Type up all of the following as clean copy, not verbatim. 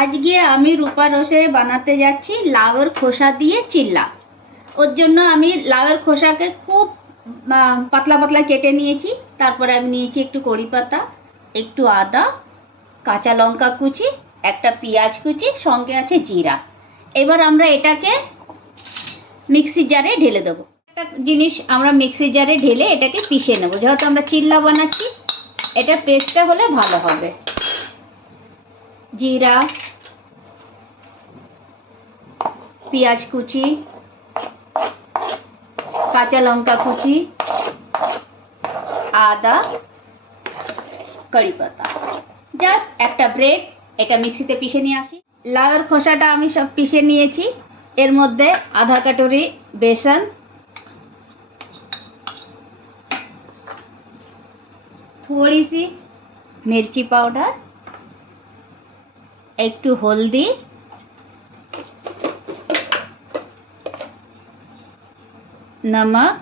আজকে আমি রূপা রসে বানাতে যাচ্ছি লাউয়ের খোসা দিয়ে চিল্লা। ওর জন্য আমি লাউয়ের খোসাকে খুব পাতলা পাতলা কেটে নিয়েছি। তারপরে আমি নিয়েছি একটু কড়ি পাতা, একটু আদা, কাঁচা লঙ্কা কুচি, একটা পেঁয়াজ কুচি, সঙ্গে আছে জিরা। এবার আমরা এটাকে মিক্সির জারে ঢেলে দেবো। একটা জিনিস আমরা মিক্সির জারে ঢেলে এটাকে পিষে নেবো, যেহেতু আমরা চিল্লা বানাচ্ছি এটা পেস্টটা হলে ভালো হবে। জিরা, পেঁয়াজ কুচি, কাঁচা লঙ্কা কুচি, আদা, কারি পাতা, জাস্ট একটা ব্রেক। এটা মিক্সিতে পিষে নিয়ে আসি। লাউয়ের খোসাটা আমি সব পিষে নিয়েছি। এর মধ্যে আধা কাটুরি বেসন, थोड़ी सी मिर्ची पाउडर, একটু হলদি, नमक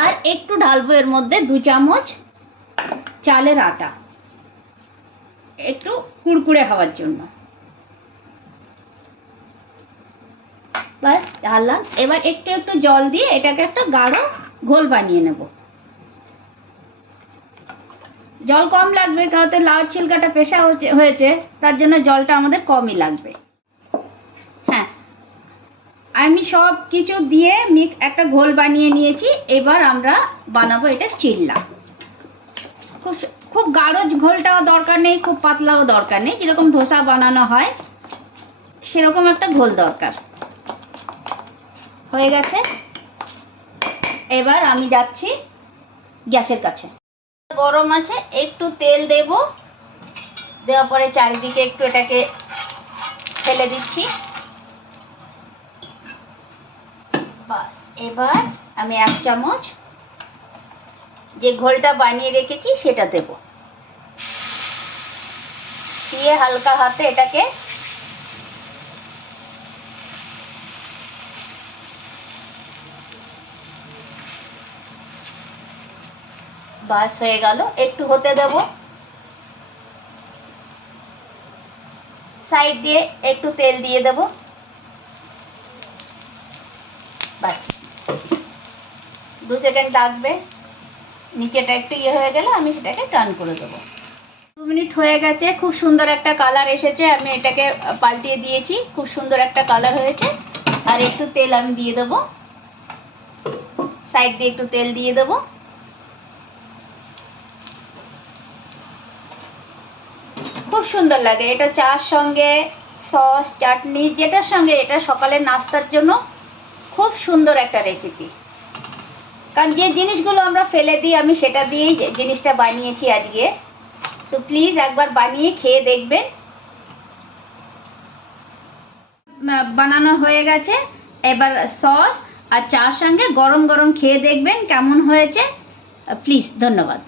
আর একটু ঢালবো এর মধ্যে 2 চামচ চালের আটা, একটু কুড়কুড়ে হওয়ার জন্য। বাস ঢাললাম। এবার একটু একটু জল দিয়ে এটাকে একটা গাঢ় ঘোল বানিয়ে নেব। জল কম লাগবে, কারণ লাউ ছিলকাটা পেশা হয়েছে, তার জন্য জলটা আমাদের কমই লাগবে। হ্যাঁ, আমি সব কিছু দিয়ে একটা ঘোল বানিয়ে নিয়েছি। এবার আমরা বানাবো এটা চিল্লা। খুব গাঢ় ঘোলটাও দরকার নেই, খুব পাতলাও দরকার নেই। যেরকম ধোসা বানানো হয় সেরকম একটা ঘোল দরকার। হয়ে গেছে। এবার আমি যাচ্ছি গ্যাসের কাছে। গরম আছে, একটু তেল দেব। দেওয়ার পরে চারিদিকে একটু এটাকে ফেলে দিচ্ছি। বাস, এবার আমি 1 চামচ যে ঘোলটা বানিয়ে রেখেছি সেটা দেব। দিয়ে হালকা হাতে এটাকে বাস হয়ে গেল। একটু হতে দেব। সাইড দিয়ে একটু তেল দিয়ে দেব। বাস 2 সেকেন্ড লাগবে। নিচেটা একটু হয়ে গেলে আমি সেটাকে টার্ন করে দেবো। 2 মিনিট হয়ে গেছে। খুব সুন্দর একটা কালার এসেছে। আমি এটাকে পাল্টিয়ে দিয়েছি। খুব সুন্দর একটা কালার হয়েছে। আর একটু তেল আমি দিয়ে দেবো। সাইড দিয়ে একটু তেল দিয়ে দেবো। খুব সুন্দর লাগে এটা চার সঙ্গে, সস, চাটনি, যেটার সঙ্গে। এটা সকালের নাস্তার জন্য খুব সুন্দর একটা রেসিপি। কারণ যে জিনিসগুলো আমরা ফেলে দিই আমি সেটা দিয়েই জিনিসটা বানিয়েছি আজকে। তো প্লিজ একবার বানিয়ে খেয়ে দেখবেন। বানানো হয়ে গেছে। এবার সস আর চার সঙ্গে গরম গরম খেয়ে দেখবেন কেমন হয়েছে। প্লিজ, ধন্যবাদ।